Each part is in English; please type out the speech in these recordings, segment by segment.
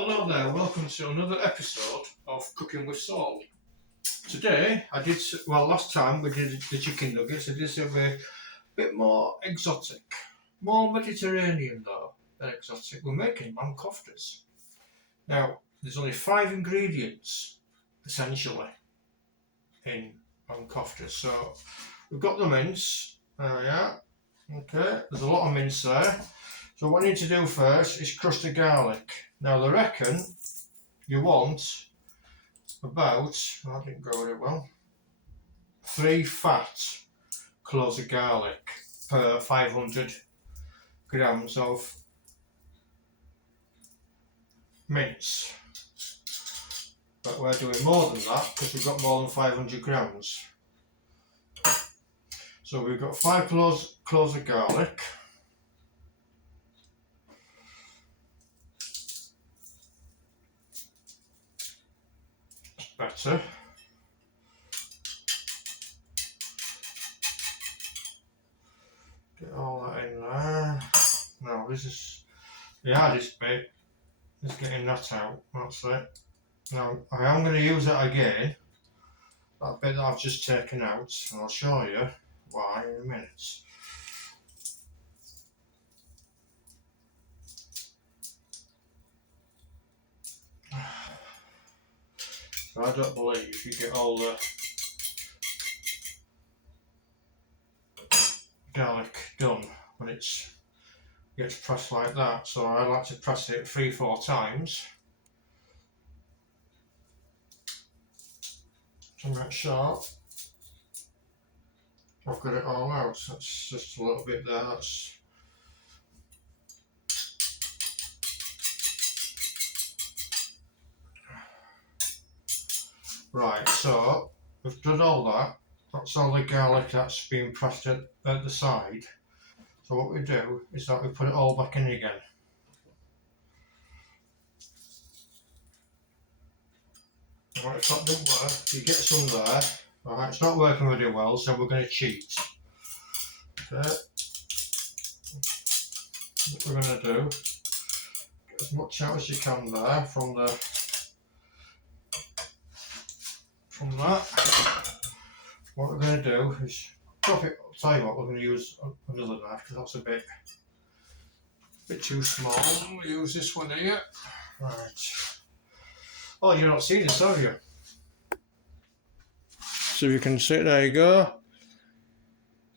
Hello there, welcome to another episode of Cooking with Saul. Today last time we did the chicken nuggets. I did something a bit more exotic, more Mediterranean though than exotic. We're making lamb koftas. Now, there's only 5 ingredients essentially in lamb koftas. So we've got the mince, okay, there's a lot of mince there. So what I need to do first is crush the garlic. Now they reckon you want about, I didn't go very well, 3 fat cloves of garlic per 500 grams of mince. But we're doing more than that because we've got more than 500 grams. So we've got 5 cloves of garlic. That's better. Get all that in there. Now this is the hardest bit, is getting that out. That's it. Now I am going to use that again, that bit that I've just taken out, and I'll show you why in a minute. So I don't believe you get all the garlic done when it gets pressed like that, so I like to press it 3-4 times to make sure I've got it all out. That's just a little bit there. That's right. So we've done all that. That's all the garlic that's been pressed at the side. So what we do is that we put it all back in again. Right, if that doesn't work, you get some there. Alright, it's not working very well, so we're going to cheat. Okay. What we're going to do, get as much out as you can there from that. What we're going to do is chop it. I'll tell you what, we're going to use another knife because that's a bit too small. We'll use this one here. Right. Oh, you've not seen this, have you? So you can see, there you go.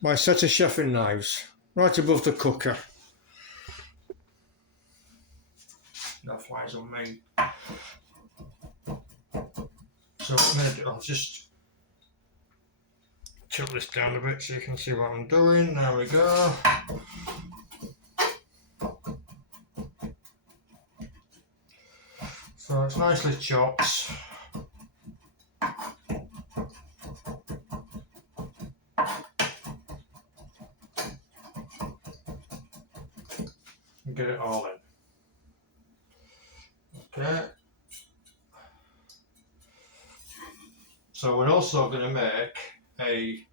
My set of chefing knives, right above the cooker. No flies on me. So what I'm going to do, I'll just tilt this down a bit so you can see what I'm doing. There we go. So it's nicely chopped. And get it all in. Okay. So we're also going to make a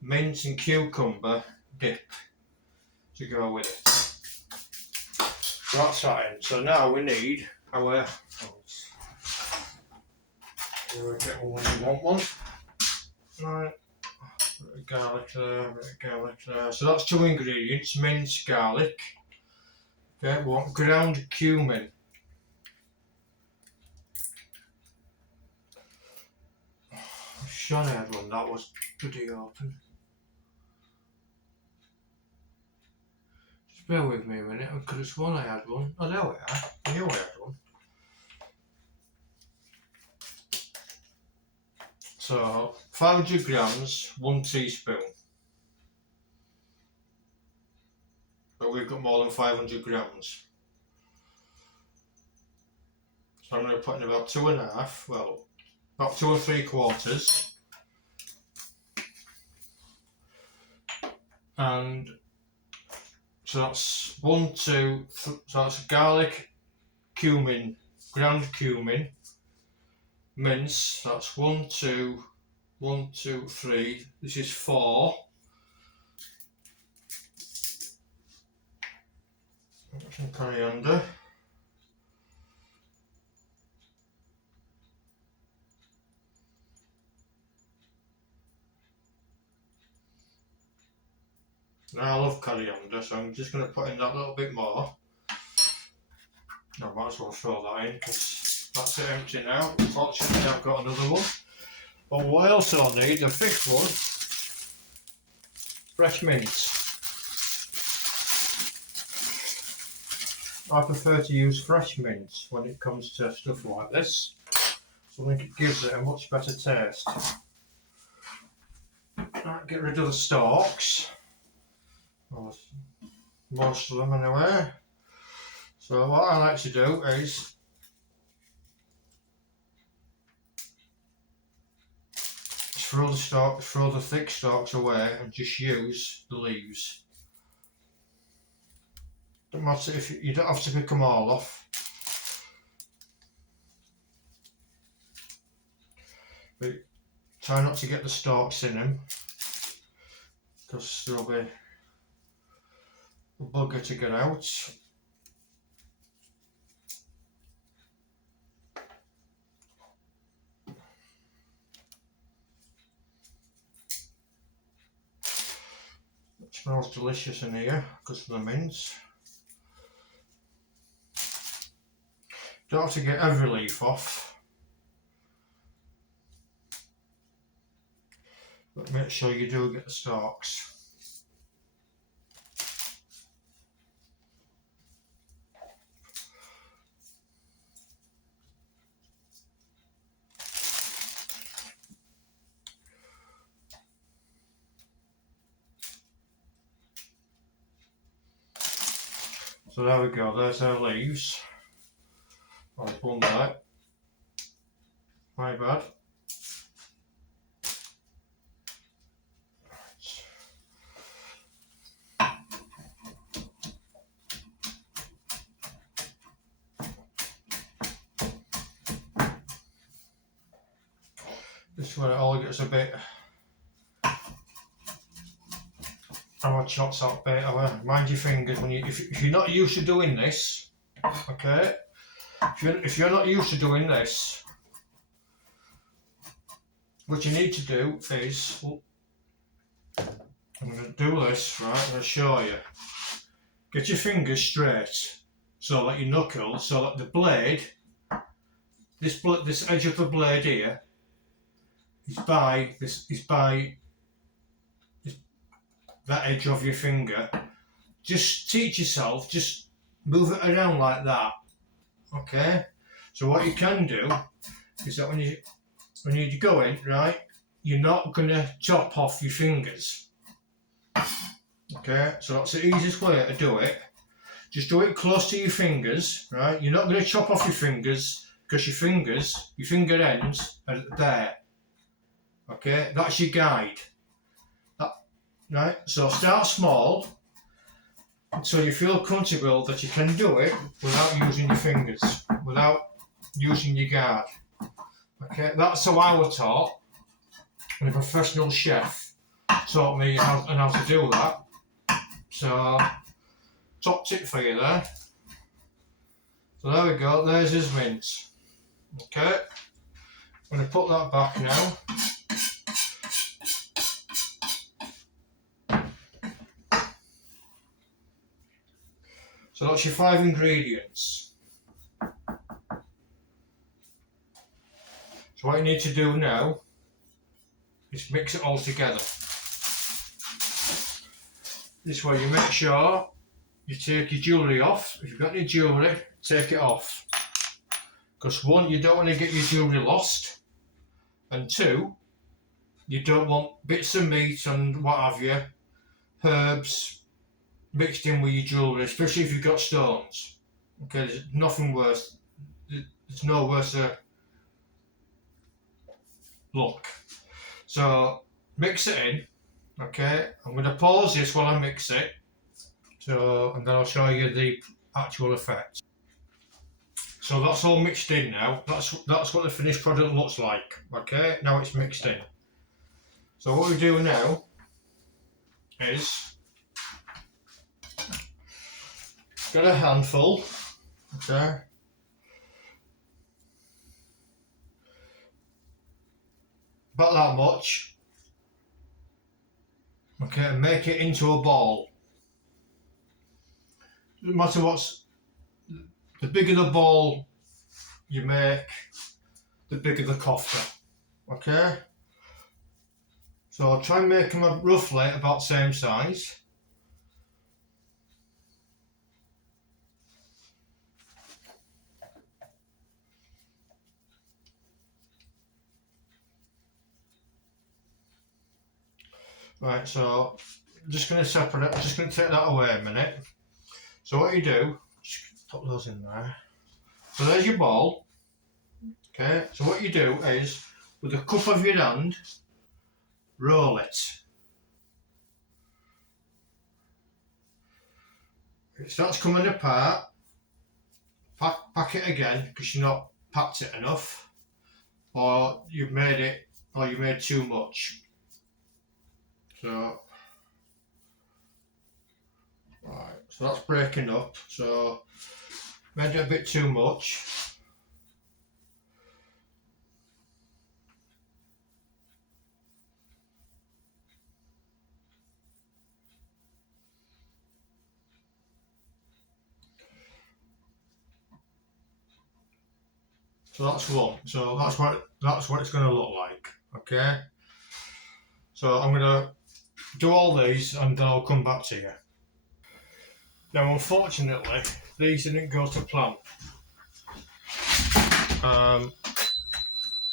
mint and cucumber dip to go with it. So that's that in. So now we need our, we'll get one when you want one. Right, bit of garlic there, bit of garlic there. So that's 2 ingredients, mint, garlic. Okay, we want ground cumin. I'm sure I had one that was pretty open. Just bear with me a minute, I could have sworn I had one. Oh, there we are. I knew I had one. So 500 grams, 1 teaspoon. But we've got more than 500 grams. So I'm going to put in about 2.5, well, about 2 3/4. And so that's 1, 2, so that's garlic, cumin, ground cumin, mince, that's 1, 2, 1, 2, 3, this is 4. Some coriander. Now I love coriander, so I'm just going to put in that little bit more. I might as well throw that in because that's it empty now. Fortunately I've got another one. But what I also need, the fifth one, fresh mint. I prefer to use fresh mint when it comes to stuff like this. So I think it gives it a much better taste. Right, get rid of the stalks. Well, most of them anyway. So what I like to do is throw the thick stalks away and just use the leaves. Don't matter if you don't have to pick them all off. But try not to get the stalks in them because there'll be a bugger to get out. It smells delicious in here because of the mint. Don't have to get every leaf off, but make sure you do get the stalks. So there we go, there's our leaves. Oh, there's one there. My bad. This is where it all gets a bit. Our chops out better. Mind your fingers when if you're not used to doing this, okay? If you're not used to doing this, what you need to do is, I'm going to do this, right? I'm going to show you. Get your fingers straight, so that your knuckles, so that the blade, this edge of the blade here, is by that edge of your finger. Just teach yourself, just move it around like that. Okay? So what you can do is that when you go in, right, you're not gonna chop off your fingers. Okay? So that's the easiest way to do it. Just do it close to your fingers, right? You're not gonna chop off your fingers because your finger ends are there. Okay? That's your guide. Right, so start small until you feel comfortable that you can do it without using your fingers, without using your guard. Okay, that's how I was taught, and a professional chef taught me how to do that. So, top tip for you there. So there we go, there's his mint. Okay, I'm going to put that back now. So that's your 5 ingredients. So what you need to do now is mix it all together. This way you make sure you take your jewellery off. If you've got any jewellery, take it off. Because 1, you don't want to get your jewellery lost. And 2, you don't want bits of meat and what have you, herbs, mixed in with your jewellery, especially if you've got stones. Okay, there's nothing worse. There's no worse look. So mix it in. Okay, I'm going to pause this while I mix it. So and then I'll show you the actual effect. So that's all mixed in now. That's what the finished product looks like. Okay, now it's mixed in. So what we do now is get a handful, okay, about that much, Okay, and make it into a ball. Doesn't matter what's, the bigger the ball you make, the bigger the kofta. Okay? So I'll try and make them roughly about the same size. Right, so I'm just going to separate, I'm just going to take that away a minute. So what you do, just put those in there. So there's your ball. Okay, so what you do is, with the cup of your hand, roll it. If it starts coming apart, pack it again because you've not packed it enough, or you made too much. So, right, so that's breaking up. So, made it a bit too much. So that's one. So that's what it's going to look like. Okay. So I'm going to do all these and then I'll come back to you. Now, unfortunately, these didn't go to plan.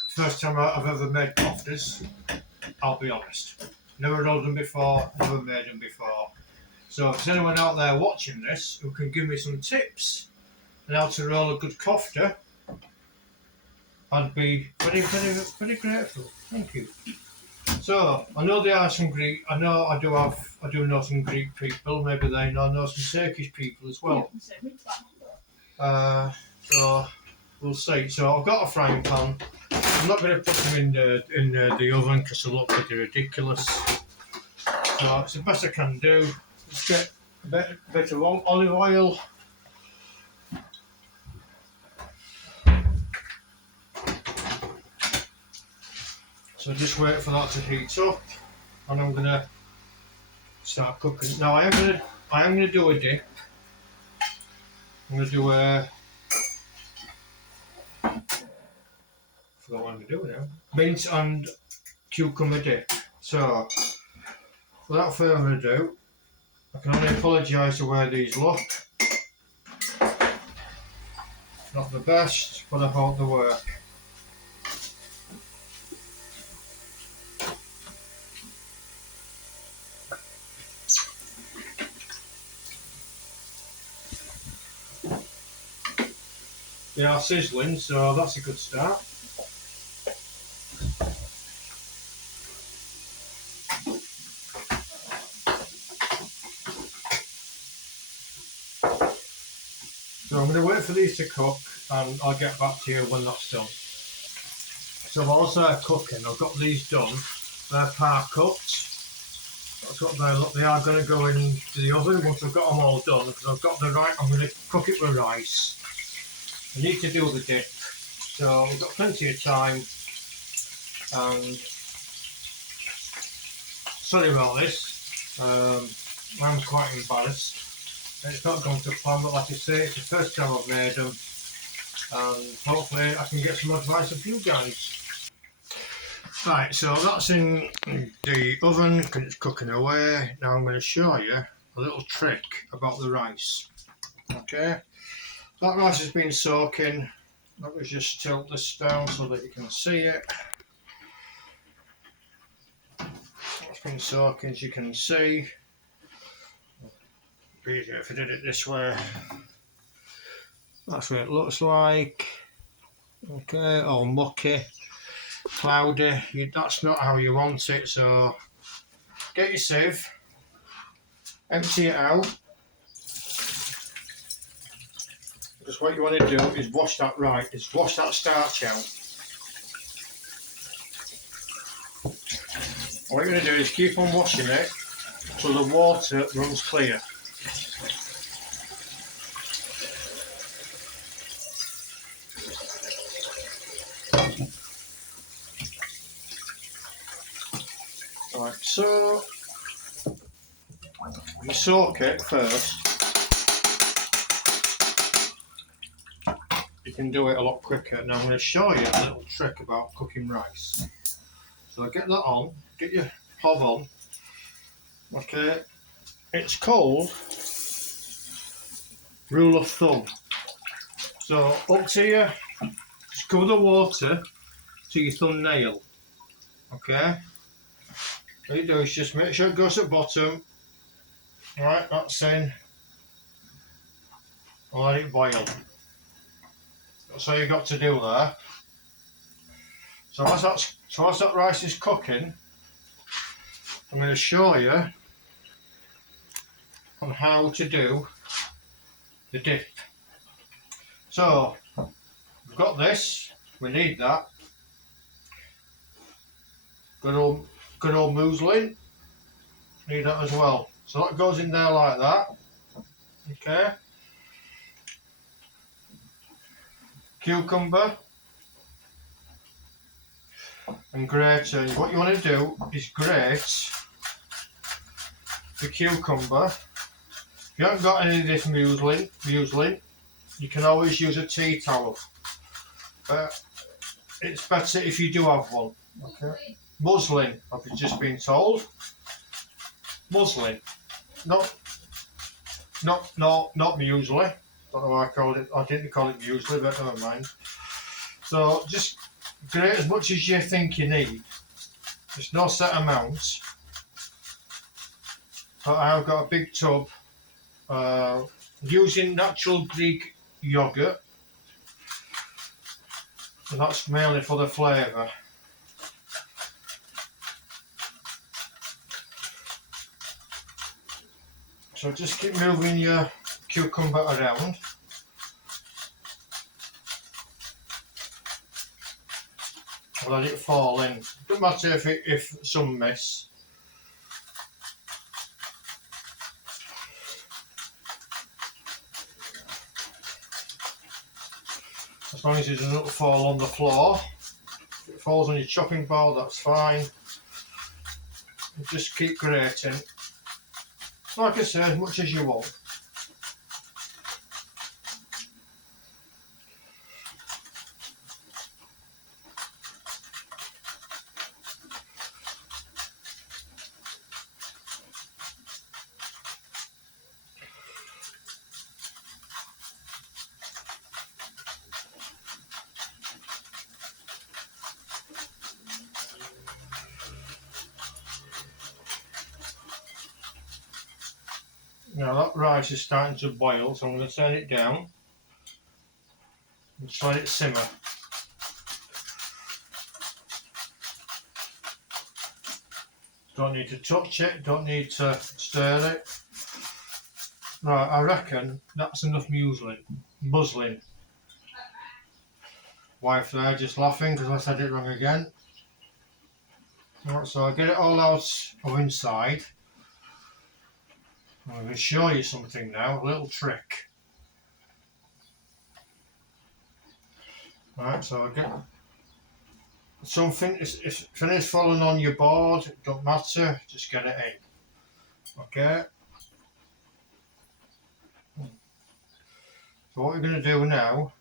First time I've ever made koftas, I'll be honest. Never rolled them before, never made them before. So if there's anyone out there watching this who can give me some tips on how to roll a good kofta, I'd be very, very, very grateful. Thank you. So I know there are some Greek. I do know some Greek people. Maybe they know some Turkish people as well. So we'll see. So I've got a frying pan. I'm not going to put them in the oven because they look pretty ridiculous. So it's the best I can do. Let's get a bit of olive oil. So just wait for that to heat up, and I'm gonna start cooking. Now I am gonna do a dip. I'm gonna do a. I forgot what I'm gonna do now. Mint and cucumber dip. So without further ado, I can only apologise for where these look. Not the best, but I hope they work. They are sizzling, so that's a good start. So I'm going to wait for these to cook and I'll get back to you when that's done. So whilst they're cooking, I've got these done. They're par cooked. That's what they look. They are going to go into the oven once I've got them all done because I've got the right. I'm going to cook it with rice. I need to do the dip. So we've got plenty of time. And sorry about this. I'm quite embarrassed. It's not gone to plan, but like I say, it's the first time I've made them, and hopefully I can get some advice from you guys. Right, so that's in the oven, it's cooking away. Now I'm going to show you a little trick about the rice. Okay, that rice has been soaking. Let me just tilt this down so that you can see it. It's been soaking, as you can see. Easier if I did it this way. That's what it looks like. Okay, all mucky, cloudy. That's not how you want it, so get your sieve, empty it out. Because what you want to do is wash that starch out. What you're going to do is keep on washing it till the water runs clear. Right, so You soak it first. You can do it a lot quicker. Now I'm going to show you a little trick about cooking rice. So get that on, get your hob on. Okay, it's called rule of thumb. So up to you, just cover the water to your thumbnail. Okay, what you do is just make sure it goes at the bottom. Right, that's in. I'll let it boil. That's all you got to do there. So as that rice is cooking, I'm going to show you on how to do the dip. So we've got this. We need that. Good old muslin. Need that as well. So that goes in there like that. Okay. Cucumber and grate. What you want to do is grate the cucumber. If you haven't got any of this muslin, you can always use a tea towel. But it's better if you do have one. Okay. Muslin, I've just been told. Muslin. Not muesli. Don't know why I called it. I didn't call it muesli, but never mind. So just grate as much as you think you need. There's no set amount. But I've got a big tub using natural Greek yoghurt, and that's mainly for the flavour. So just keep moving your cucumber around. Let it fall in. Doesn't matter if some miss. As long as it doesn't fall on the floor. If it falls on your chopping board, that's fine. And just keep grating. Like I said, as much as you want. Now that rice is starting to boil, so I'm going to turn it down and just let it simmer. Don't need to touch it, don't need to stir it. Right, I reckon that's enough muslin. Wife there just laughing because I said it wrong again. Right, so I get it all out of inside. I'm going to show you something now, a little trick. Right, so I get something, if anything's falling on your board, it don't matter, just get it in. Okay? So what we're going to do now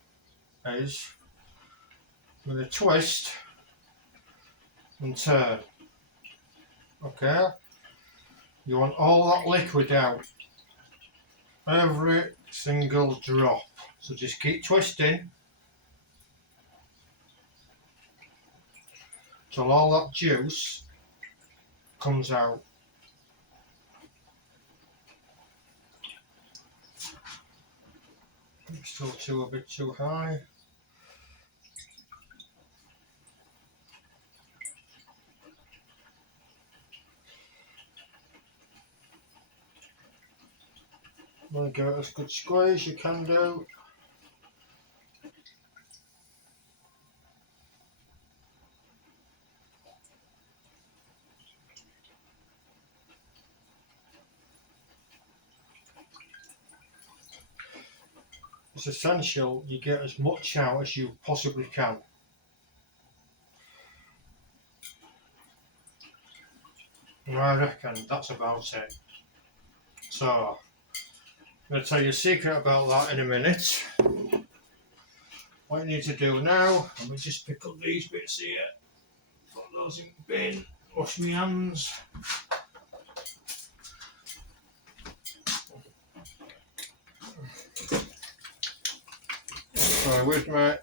is I'm going to twist and turn. Okay? You want all that liquid out. Every single drop. So just keep twisting till all that juice comes out. It's still a bit too high. Want to give it as good squeeze you can do. It's essential you get as much out as you possibly can. And I reckon that's about it. So I'm going to tell you a secret about that in a minute. What you need to do now, let me just pick up these bits here, put those in the bin, wash my hands. So with my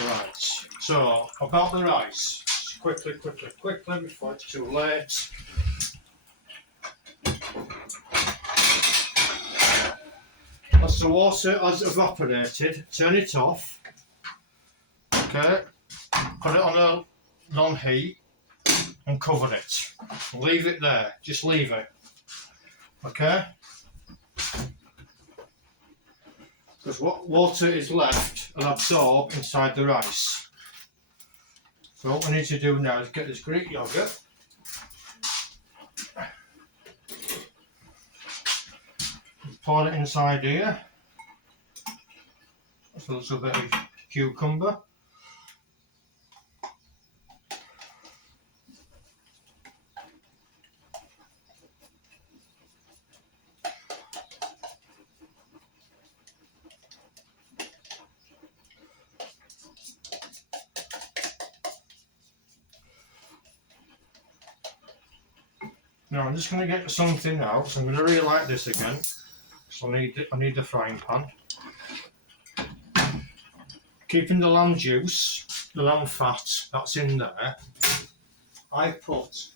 right, so about the rice, quickly before it's too late. As the water has evaporated, turn it off. Okay, put it on a non-heat and cover it. Leave it there, just leave it. Okay? Because what water is left will absorb inside the rice. So what we need to do now is get this Greek yoghurt. Pour it inside here. So there's a bit of cucumber. Now I'm just going to get something out, so I'm going to relight this again. So I need the frying pan. Keeping the lamb juice, the lamb fat that's in there, I put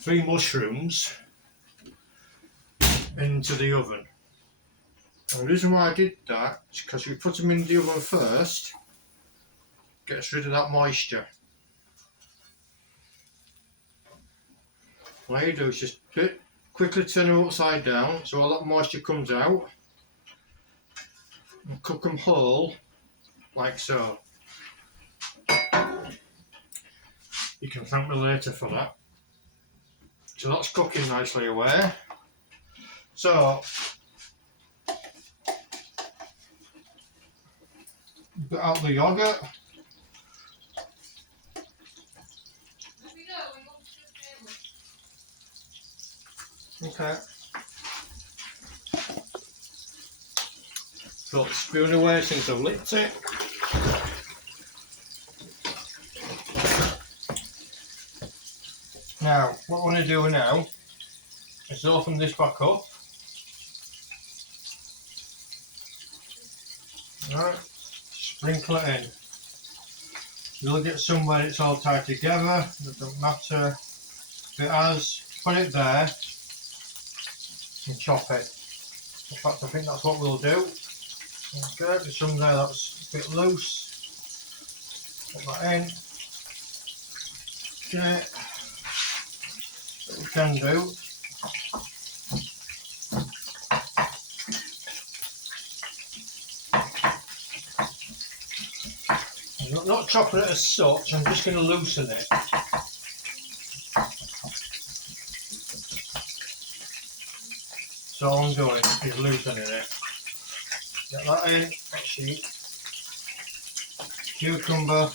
3 mushrooms into the oven. And the reason why I did that is because you put them in the oven first, gets rid of that moisture. What you do is just quickly turn them upside down so all that moisture comes out, and cook them whole like so. You can thank me later for that. So that's cooking nicely away. So put out the yoghurt. Okay. Throw the spoon away since I've licked it. Now, what I want to do now is open this back up. Right, sprinkle it in. You'll get somewhere it's all tied together, it doesn't matter if it has. Put it there and chop it. In fact, I think that's what we'll do. Okay, there's some there that's a bit loose. Put that in. Okay, what we can do. I'm not chopping it as such, I'm just going to loosen it. So all I'm doing is loosening it. Get that in, actually, cucumber.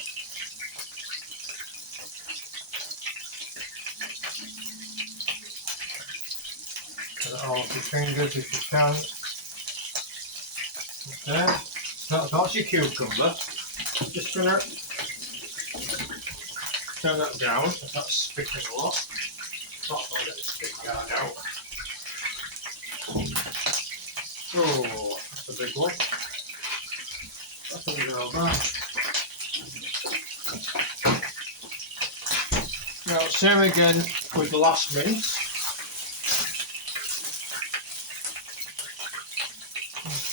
Get it all with your fingers if you can. Okay, that's your cucumber. I'm just going to turn that down if that's spitting a lot. Not let it spit guard out. Oh, that's a big one. That's going to go back. Now, same again with the last mint.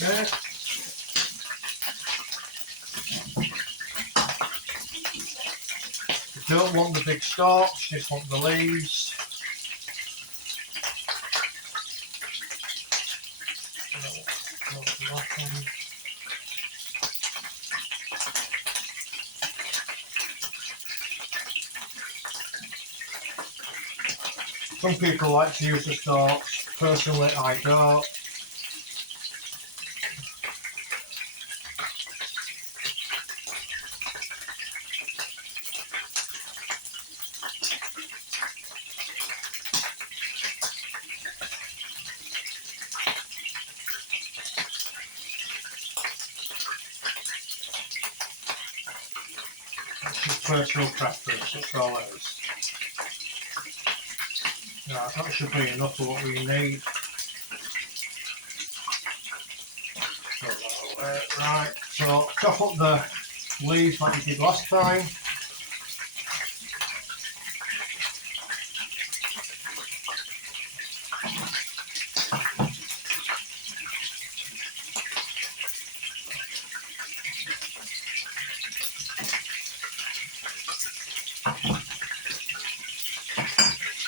Okay. You don't want the big stalks, just want the leaves. Some people like to use the stalks, personally I don't. It's personal preference, that's all it is. Right, that should be enough of what we need. Put that away. Right, so chop up the leaves like we did last time.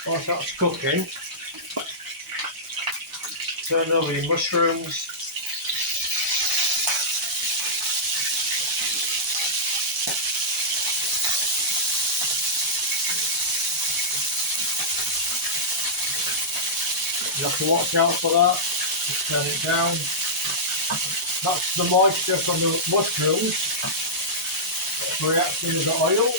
Whilst that's cooking, turn over your mushrooms. You have to watch out for that. Just turn it down. That's the moisture from the mushrooms reacting with the oil.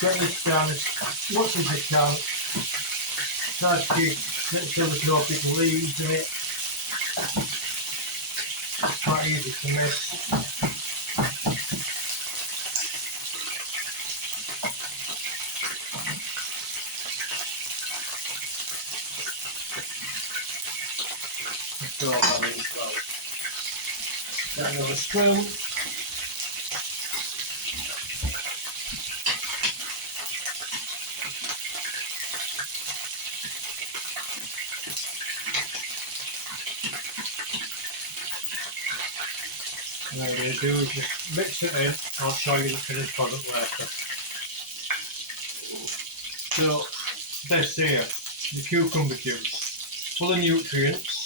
Get this down as much as you can. Try to make sure there's no big leaves in it. It's quite easy to miss. Throw that in as well. Get another spoon. And then what I'm going to do is just mix it in. I'll show you the finished product later. So this here, the cucumber juice, full of nutrients.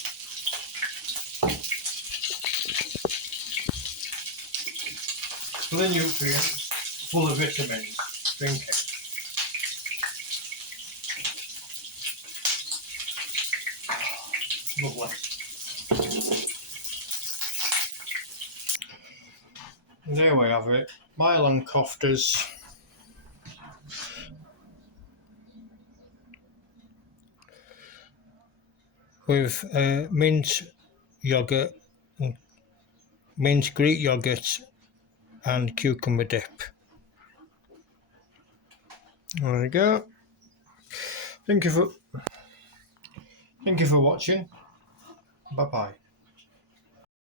Full of nutrients, full of vitamins. Drink it. Lovely. And there we have it. Mylan koftas. With mint yogurt, mint Greek yogurt and cucumber dip. There we go. Thank you for watching. Bye bye.